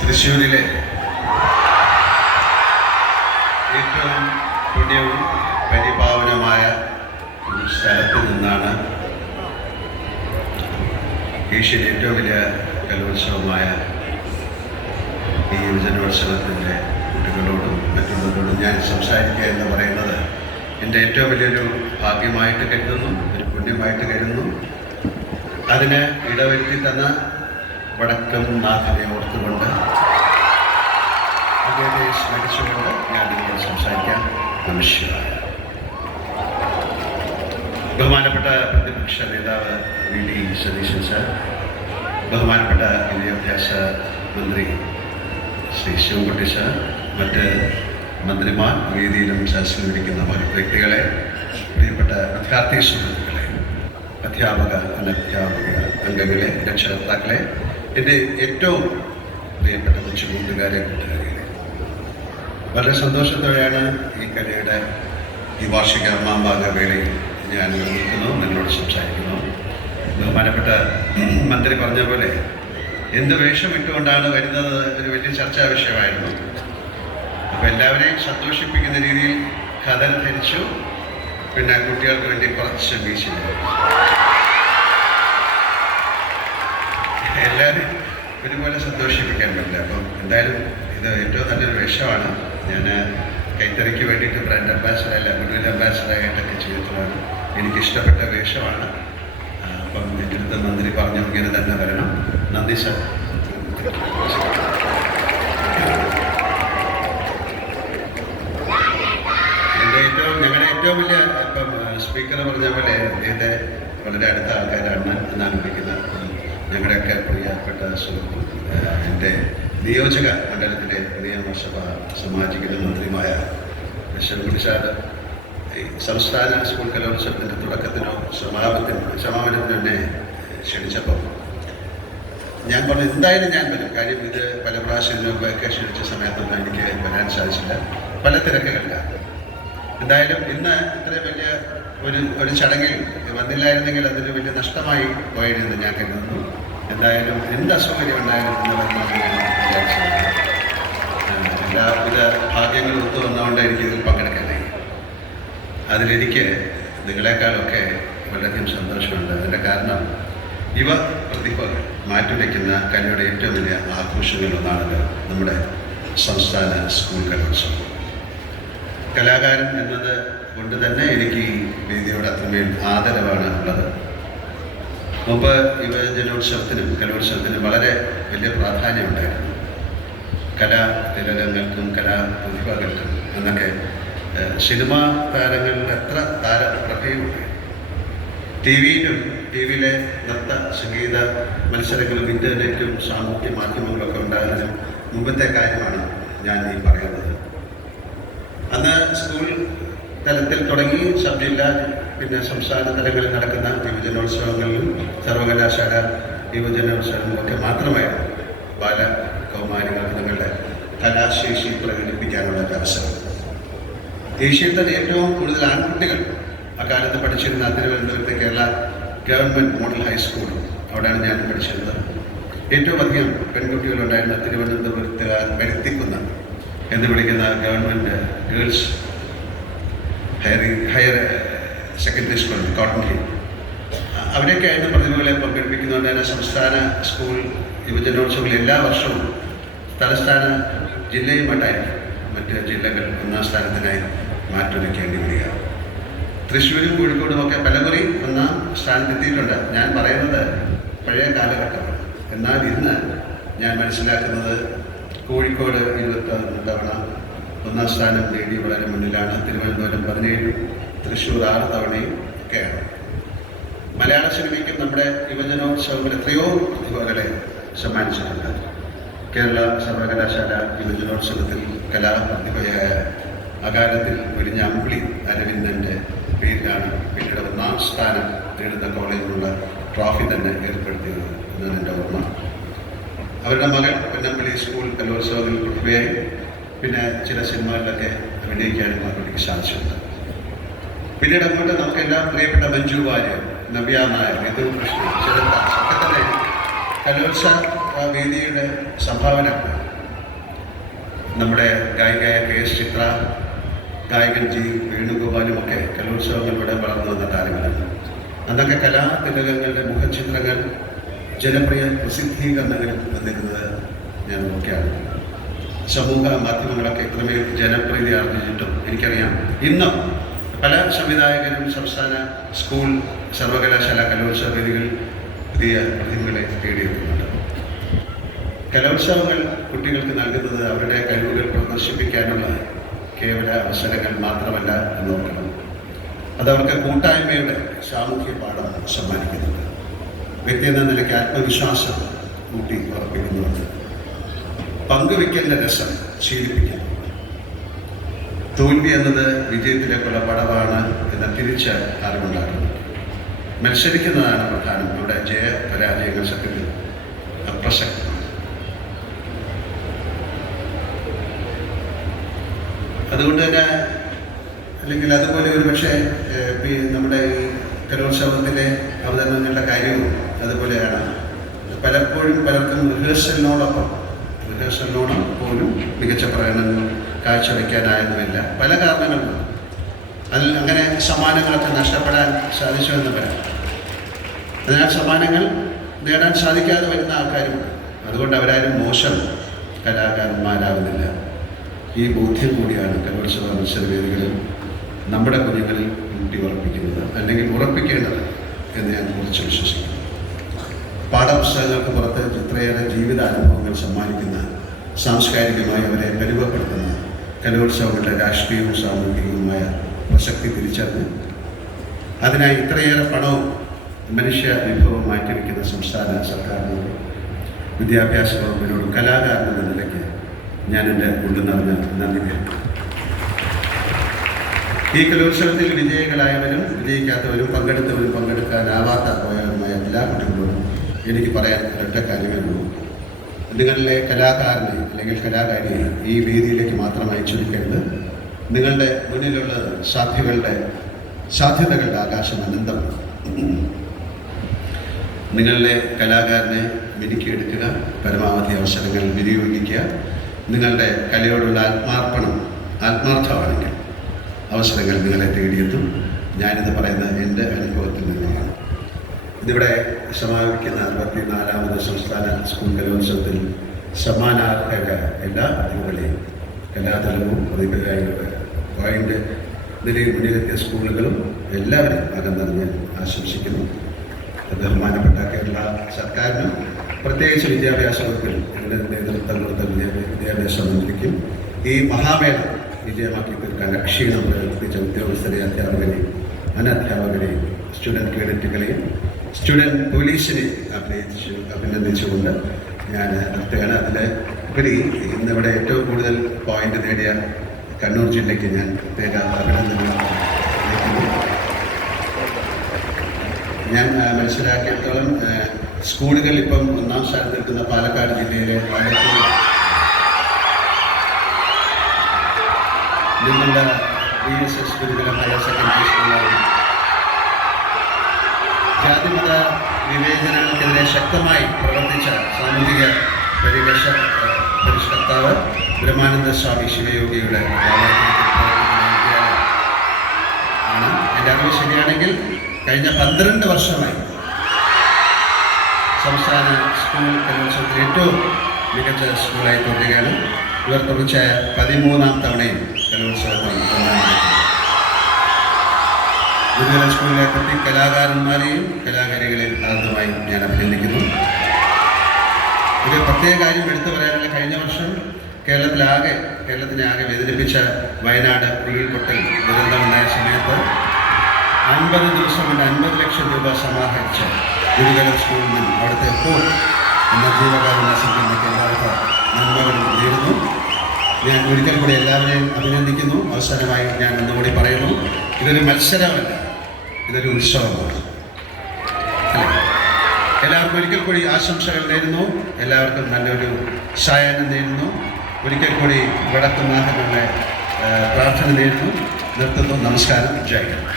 തൃശ്ശൂരിലെ ഏറ്റവും പുണ്യവും പരിപാവനമായ ഒരു സ്ഥലത്ത് നിന്നാണ് ഏഷ്യയിലെ ഏറ്റവും വലിയ കലോത്സവമായ ഈ യുവജനോത്സവത്തിൻ്റെ കുട്ടികളോടും മറ്റുള്ളവരോടും ഞാൻ സംസാരിക്കുക എന്ന് പറയുന്നത് എൻ്റെ ഏറ്റവും വലിയൊരു ഭാഗ്യമായിട്ട് കരുതുന്നു, ഒരു പുണ്യമായിട്ട് കരുതുന്നു. അതിന് ഇടവരുത്തി തന്ന വടക്കം നാഥനെ ഓർത്തുകൊണ്ട് അദ്ദേഹത്തെ സ്മരിച്ചുകൊണ്ട് ഞാൻ നിങ്ങളോട് സംസാരിക്കാം. നമസ്കാരം. ബഹുമാനപ്പെട്ട പ്രതിപക്ഷ നേതാവ് വി ഡി സതീശൻ സാർ, ബഹുമാനപ്പെട്ട വിദ്യാഭ്യാസ മന്ത്രി ശ്രീ ശിവൻകുട്ടി സാർ, മറ്റ് മന്ത്രിമാർ, വേദിയിലും സദസ്സിലും ഇരിക്കുന്ന വ്യക്തികളെ, പ്രിയപ്പെട്ട വിദ്യാർത്ഥി സുഹൃത്തുക്കളെ, അധ്യാപക അനധ്യാപക അംഗങ്ങളെ, രക്ഷകർത്താക്കളെ, എൻ്റെ ഏറ്റവും പ്രിയപ്പെട്ട കൊച്ചു കൂട്ടുകാരെ, വളരെ സന്തോഷത്തോടെയാണ് ഈ കലയുടെ ഈ വാർഷിക മാമ്പാക വേളയിൽ ഞാൻ നിൽക്കുന്നു, നിങ്ങളോട് സംസാരിക്കുന്നു. ബഹുമാനപ്പെട്ട മന്ത്രി പറഞ്ഞ പോലെ എന്ത് വേഷം ഇട്ടുകൊണ്ടാണ് വരുന്നത് ഒരു വലിയ ചർച്ചാ വിഷയമായിരുന്നു. അപ്പോൾ എല്ലാവരെയും സന്തോഷിപ്പിക്കുന്ന രീതിയിൽ ഖദർ ധരിച്ചു, പിന്നെ കുട്ടികൾക്ക് വേണ്ടി കുറച്ച് വീശി, എല്ലാവരും ഒരുപോലെ സന്തോഷിപ്പിക്കാൻ പറ്റില്ല. അപ്പം എന്തായാലും ഇത് ഏറ്റവും നല്ലൊരു വേഷമാണ്. ഞാൻ കൈത്തറിക്ക് വേണ്ടിയിട്ട് ബ്രാൻഡ് അംബാസഡർ അല്ല, ഗുഡ്വിൽ അംബാസഡറായിട്ടൊക്കെ ചെയ്തിട്ടുള്ളതാണ്. എനിക്കിഷ്ടപ്പെട്ട വേഷമാണ്. അപ്പം എൻ്റെ അടുത്ത് മന്ത്രി പറഞ്ഞു ഇങ്ങനെ തന്നെ വരണം. നന്ദി സർ. ഞങ്ങളുടെ ഏറ്റവും വലിയ ഇപ്പം സ്പീക്കർ പറഞ്ഞ പോലെ അദ്ദേഹത്തെ വളരെ അടുത്ത ആൾക്കാരാണ് എന്നാണ് വിളിക്കുന്നത്. ഞങ്ങളുടെയൊക്കെ പ്രിയപ്പെട്ട സുഹൃത്തും എൻ്റെ നിയോജക മണ്ഡലത്തിലെ നിയമസഭാ സാമാജിക മന്ത്രിയുമായ ശിവൻകുട്ടി സാർ ഈ സംസ്ഥാന സ്കൂൾ കലോത്സവത്തിൻ്റെ തുടക്കത്തിനോ സമാപനത്തിനോ എന്നെ ക്ഷണിച്ചപ്പോൾ ഞാൻ പറഞ്ഞു എന്തായാലും ഞാൻ വരും. കാര്യം ഇത് പല പ്രാവശ്യം മുമ്പൊക്കെ ക്ഷണിച്ച സമയത്തൊന്നും എനിക്ക് വരാൻ സാധിച്ചില്ല, പല തിരക്കുകളിലാണ്. എന്തായാലും ഇന്ന് ഇത്രയും വലിയ ഒരു ചടങ്ങിൽ വന്നില്ലായിരുന്നെങ്കിൽ അതൊരു വലിയ നഷ്ടമായി പോയിരുന്നെന്ന് ഞാൻ കരുതുന്നു. എന്തായാലും എന്ത് അസൗകര്യം ഉണ്ടായിരുന്നു എന്നുള്ളതാണ് ഞാൻ വിചാരിച്ചത്. എല്ലാവിധ ഭാഗ്യങ്ങളും ഒത്തു വന്നുകൊണ്ട് എനിക്കിതിൽ പങ്കെടുക്കാനായി. അതിലെനിക്ക് നിങ്ങളെക്കാളൊക്കെ വളരെയധികം സന്തോഷമുണ്ട്. അതിൻ്റെ കാരണം യുവ പ്രതിഭകൾ മാറ്റിവെക്കുന്ന കലയുടെ ഏറ്റവും വലിയ ആഘോഷങ്ങളിലൊന്നാണല്ലോ നമ്മുടെ സംസ്ഥാന സ്കൂൾ കലോത്സവം. കലാകാരൻ എന്നത് കൊണ്ട് തന്നെ എനിക്ക് ഈ വേദിയോട് അത്രമേൽ ആദരവാണ് ഉള്ളത്. മുമ്പ് യുവജനോത്സവത്തിനും കലോത്സവത്തിനും വളരെ വലിയ പ്രാധാന്യമുണ്ടായിരുന്നു. കലാതിലകങ്ങൾക്കും കലാപ്രതിഭകൾക്കും എന്നൊക്കെ സിനിമാ താരങ്ങളുടെ എത്ര താരപ്രഭയുണ്ട്. ടിവിയിലെ നൃത്ത സംഗീത മത്സരങ്ങളും ഇൻ്റർനെറ്റും സാമൂഹ്യ മാധ്യമങ്ങളൊക്കെ ഉണ്ടാകുന്നതിന് മുമ്പത്തെ കാര്യമാണ് ഞാൻ ഈ പറയുന്നത്. അന്ന് സ്കൂൾ തലത്തിൽ തുടങ്ങി സബ് ജില്ലാ പിന്നെ സംസ്ഥാന തലങ്ങളിൽ നടക്കുന്ന യുവജനോത്സവങ്ങളിലും സർവകലാശാല യുവജനോത്സവങ്ങളിലൊക്കെ മാത്രമായിരുന്നു ബാല കൗമാരികൾ തങ്ങളുടെ കലാശേഷി പ്രകടിപ്പിക്കാനുള്ള ഒരു അവസരം. ഏഷ്യയിൽ തന്നെ ഏറ്റവും കൂടുതൽ ആൺകുട്ടികൾ അക്കാലത്ത് പഠിച്ചിരുന്ന തിരുവനന്തപുരത്തെ കേരള ഗവൺമെൻറ് മോഡൽ ഹൈസ്കൂൾ, അവിടെയാണ് ഞാൻ പഠിച്ചിരുന്നത്. ഏറ്റവും അധികം പെൺകുട്ടികളുണ്ടായിരുന്ന തിരുവനന്തപുരത്തുകാർ വരുത്തിക്കുന്ന എന്ന് വിളിക്കുന്ന government girls higher secondary school cotton hill, അവരെയൊക്കെ ആയിട്ട് പ്രതിഭകളെ പങ്കെടുപ്പിക്കുന്നതുകൊണ്ട് തന്നെ സംസ്ഥാന സ്കൂൾ യുവജനോത്സവങ്ങൾ എല്ലാ വർഷവും തലസ്ഥാന ജില്ലയുമായിട്ടായിരിക്കും മറ്റ് ജില്ലകൾ ഒന്നാം സ്ഥാനത്തിനായി മാറ്റൊരുക്കേണ്ടി വരിക. തൃശ്ശൂരും കോഴിക്കോടും ഒക്കെ പലകുറി ഒന്നാം സ്ഥാനത്തെത്തിയിട്ടുണ്ട്. ഞാൻ പറയുന്നത് പഴയ കാലഘട്ടമാണ്. എന്നാൽ ഇന്ന് ഞാൻ മനസ്സിലാക്കുന്നത് കോഴിക്കോട് 21 തവണ ഒന്നാം സ്ഥാനം നേടി വളരെ മുന്നിലാണ്. തിരുവനന്തപുരം 17, തൃശ്ശൂർ 6 തവണയും ഒക്കെയാണ്. മലയാള സിനിമയ്ക്കും നമ്മുടെ യുവജനോത്സവങ്ങൾ എത്രയോ പ്രതിഭകളെ സമ്മാനിച്ചിട്ടുണ്ട്. കേരള സർവകലാശാല യുവജനോത്സവത്തിൽ കലാപ്രതിഭയായ അകാലത്തിൽ ഒരിഞ്ഞ അമ്പിളി അരവിന്ദൻ്റെ പേരിലാണ് പിന്നീട് 1ാം സ്ഥാനം നേടുന്ന കോളേജിലുള്ള ട്രോഫി തന്നെ ഏർപ്പെടുത്തിയത് എന്നാണ് എൻ്റെ ഓർമ്മ. അവരുടെ മകൾ പൊന്നമ്പള്ളി സ്കൂൾ കലോത്സവങ്ങളിൽ പ്രതിഭയായി പിന്നെ ചില സിനിമകളിലൊക്കെ അഭിനയിക്കാനും ആ കുട്ടിക്ക് സാധിച്ചിട്ടുണ്ട്. പിന്നീട് അങ്ങോട്ട് നമുക്കെല്ലാം പ്രിയപ്പെട്ട മഞ്ജു വാര്യർ, നവ്യ നായർ, ഋതു കൃഷ്ണൻ, ചിലർ ഒക്കെ തന്നെ കലോത്സവ വേദിയുടെ സംഭാവന നമ്മുടെ ഗായികയായ KS ചിത്ര, ഗായകൻ G വേണുഗോപാലുമൊക്കെ കലോത്സവങ്ങളിലൂടെ വളർന്നു വന്ന താരങ്ങളാണ്. അന്നൊക്കെ കലാതിലകങ്ങളുടെ മുഖചിത്രങ്ങൾ ജനപ്രിയ പ്രസിദ്ധീകരണങ്ങളിൽ വന്നിരുന്നത് ഞാൻ നോക്കിയാണ്. സമൂഹ മാധ്യമങ്ങളൊക്കെ ഇത്രമേൽ ജനപ്രീതി ആർജിച്ചിട്ടും എനിക്കറിയാം ഇന്നും പല സംവിധായകരും സംസ്ഥാന സ്കൂൾ സർവകലാശാല കലോത്സവ വേദികളിൽ പുതിയ പ്രതിഭകളെ തേടിയെത്തുന്നുണ്ട്. കലോത്സവങ്ങൾ കുട്ടികൾക്ക് നൽകുന്നത് അവരുടെ കഴിവുകൾ പ്രദർശിപ്പിക്കാനുള്ള കേവല അവസരങ്ങൾ മാത്രമല്ല എന്ന് നോക്കണം. അതവർക്ക് കൂട്ടായ്മയുടെ സാമൂഹ്യ പാഠം സമ്മാനിക്കുന്നുണ്ട്. വ്യക്തി എന്ന നിലയ്ക്ക് ആത്മവിശ്വാസം കൂട്ടി ഉറപ്പിക്കുന്നുണ്ട്. പങ്കുവയ്ക്കലിൻ്റെ രസം ശീലിപ്പിക്കുന്നു. തോൽവി എന്നത് വിജയത്തിലേക്കുള്ള പടവാണ് എന്ന തിരിച്ച അറിവുണ്ടാകുന്നു. മത്സരിക്കുന്നതാണ് പ്രധാനം. അവിടെ ജയപരാജയങ്ങൾ സത്യത്തിൽ അപ്രസക്തമാണ്. അതുകൊണ്ട് തന്നെ അല്ലെങ്കിൽ അതുപോലെ ഒരു പക്ഷേ നമ്മുടെ ഈ കലോത്സവത്തിലെ അവതരണങ്ങളുടെ കാര്യവും അതുപോലെയാണ്. പലപ്പോഴും പലർക്കും റിഹേഴ്സലിനോടൊപ്പം പോലും മികച്ച പ്രകടനങ്ങൾ കാഴ്ചവെക്കാനായിരുന്നില്ല. പല കാരണങ്ങളുണ്ട്. അതിൽ അങ്ങനെ സമ്മാനങ്ങളൊക്കെ നഷ്ടപ്പെടാൻ സാധിച്ചു എന്ന് പറയാം. അതിനാൽ സമ്മാനങ്ങൾ നേടാൻ സാധിക്കാതെ വരുന്ന ആൾക്കാരുമുണ്ട്. അതുകൊണ്ട് അവരാരും മോശം കലാകാരന്മാരാകുന്നില്ല. ഈ ബോധ്യം കൂടിയാണ് കലോത്സവ മത്സരവേദികളിൽ നമ്മുടെ കുഞ്ഞുങ്ങളിൽ ഊട്ടി ഉറപ്പിക്കുന്നത്, അല്ലെങ്കിൽ ഉറപ്പിക്കേണ്ടത് എന്ന് ഞാൻ കുറച്ച് വിശ്വസിക്കുന്നു. പാഠപുസ്തകങ്ങൾക്ക് പുറത്ത് ഇത്രയേറെ ജീവിതാനുഭവങ്ങൾ സമ്മാനിക്കുന്ന, സാംസ്കാരികമായി അവരെ പരിവപ്പെടുത്തുന്ന കലോത്സവങ്ങളുടെ രാഷ്ട്രീയവും സാമൂഹികവുമായ പ്രസക്തി തിരിച്ചറിഞ്ഞ് അതിനായി ഇത്രയേറെ പണവും മനുഷ്യ വിഭവവും മാറ്റിവെക്കുന്ന സംസ്ഥാന സർക്കാരിനോടും വിദ്യാഭ്യാസ വകുപ്പിനോടും കലാകാരനെന്ന നിലയ്ക്ക് ഞാൻ എൻ്റെ ഉള്ളിൽ നിറഞ്ഞ നന്ദി നേരിട്ടു. ഈ കലോത്സവത്തിൽ വിജയികളായവരും വിജയിക്കാത്തവരും പങ്കെടുത്തവരും പങ്കെടുക്കാനാവാത്ത പോയവരുമായ എല്ലാ കുട്ടികളോടും എനിക്ക് പറയാൻ ഒരൊറ്റ കാര്യമേ ഉള്ളൂ. നിങ്ങളിലെ കലാകാരനെ അല്ലെങ്കിൽ കലാകാരിയെ ഈ വേദിയിലേക്ക് മാത്രമായി ചുരുക്കരുത്. നിങ്ങളുടെ മുന്നിലുള്ള സാധ്യതകളുടെ ആകാശം അനന്തമാണ്. നിങ്ങളിലെ കലാകാരനെ മിനുക്കിയെടുക്കുക, പരമാവധി അവസരങ്ങൾ വിനിയോഗിക്കുക. നിങ്ങളുടെ കലയോടുള്ള ആത്മാർത്ഥമാണെങ്കിൽ അവസരങ്ങൾ നിങ്ങളെ തേടിയെത്തും. ഞാനിത് പറയുന്നത് എൻ്റെ അനുഭവത്തിൽ നിന്നാണ്. ഇതിവിടെ സമാപിക്കുന്ന 64ാമത് സംസ്ഥാന സ്കൂൾ കലോത്സവത്തിൽ സമ്മാനാർഹരായ എല്ലാ പ്രതിഭകളെയും കലാതലവും പ്രതിഭകളുടെ പോയിൻ്റ് നിലയിൽ മുന്നിലെത്തിയ സ്കൂളുകളും എല്ലാവരെയും അകം നിറഞ്ഞ് ആശംസിക്കുന്നു. ബഹുമാനപ്പെട്ട കേരള സർക്കാരിനും പ്രത്യേകിച്ച് വിദ്യാഭ്യാസ വകുപ്പിൽ എൻ്റെ നേതൃത്വം കൊടുത്ത വിദ്യാഭ്യാസ മന്ത്രിക്കും ഈ മഹാമേള വിജയമാക്കി തീർക്കാൻ ക്ഷീണം പ്രവർത്തിച്ച ഉദ്യോഗസ്ഥരെ, അധ്യാപകരെയും അനധ്യാപകരെയും സ്റ്റുഡൻറ് കേഡറ്റുകളെയും സ്റ്റുഡൻറ് പോലീസിനെയും അഭിനന്ദിച്ചുകൊണ്ട് ഞാൻ നിർത്തുകയാണ്. അതിൽ ഉപരി ഇന്നിവിടെ ഏറ്റവും കൂടുതൽ പോയിന്റ് നേടിയ കണ്ണൂർ ജില്ലയ്ക്ക് ഞാൻ പ്രത്യേക അഭിനന്ദനങ്ങൾ അറിയിക്കുന്നു. ഞാൻ മനസ്സിലാക്കിയിടത്തോളം സ്കൂളുകൾ ഇപ്പം 1ാം സ്ഥാനത്ത് നിൽക്കുന്ന പാലക്കാട് ജില്ലയിലെ നിങ്ങളുടെ VSS ഗുരുകുലം ഹയർ സെക്കൻഡറി സ്കൂളാണ്. ജാതിമത വിവേചനങ്ങൾക്കെതിരെ ശക്തമായി പ്രവർത്തിച്ച സാമൂഹിക പരിഷ്കർത്താവ് ബ്രഹ്മാനന്ദ സ്വാമി ശിവയോഗിയുടെ ആണ്. എൻ്റെ അറിവ് ശരിയാണെങ്കിൽ കഴിഞ്ഞ 12 വർഷമായി സംസ്ഥാന സ്കൂൾ കലോത്സവത്തിൽ ഏറ്റവും മികച്ച സ്കൂളായി തുടരുകയാണ്. ഇവർ തുടർച്ചയായ 13ാം തവണയും കലോത്സവത്തിൽ ഗുരുകുല സ്കൂളിലെ കുട്ടി കലാകാരന്മാരെയും കലാകാരികളെയും ആദ്യമായി ഞാൻ അഭിനന്ദിക്കുന്നു. ഒരു പ്രത്യേക കാര്യം എടുത്തു പറയാനുള്ള, കഴിഞ്ഞ വർഷം കേരളത്തിനെ ആകെ വേദനിപ്പിച്ച വയനാട് ഉരുൾപൊട്ടൽ ദുരന്തമുണ്ടായ സമയത്ത് 50 ദിവസം കൊണ്ട് 50 ലക്ഷം രൂപ സമാഹരിച്ച ഗുരുകുലം സ്കൂളിൽ നിന്നും അവിടുത്തെ എപ്പോൾ എന്ന ജീവകാരുണ്യ സംഘടനയ്ക്ക് എല്ലാവിധ നന്മകളും നേരുന്നു. ഞാൻ ഒരിക്കൽ കൂടി എല്ലാവരെയും അഭിനന്ദിക്കുന്നു. അവസാനമായി ഞാൻ ഒന്നുകൂടി പറയുന്നു, ഇതൊരു മത്സരമല്ല, ഇതൊരു ഉത്സവമാണ്. എല്ലാവർക്കും ഒരിക്കൽ കൂടി ആശംസകൾ നേരുന്നു. എല്ലാവർക്കും നല്ലൊരു സായാഹ്നം നേരുന്നു. ഒരിക്കൽ കൂടി വടക്കുന്നാഥങ്ങളുടെ പ്രാർത്ഥന നേരുന്നു. നിർത്തുന്നു. നമസ്കാരം. ജയ് ഹിന്ദ്.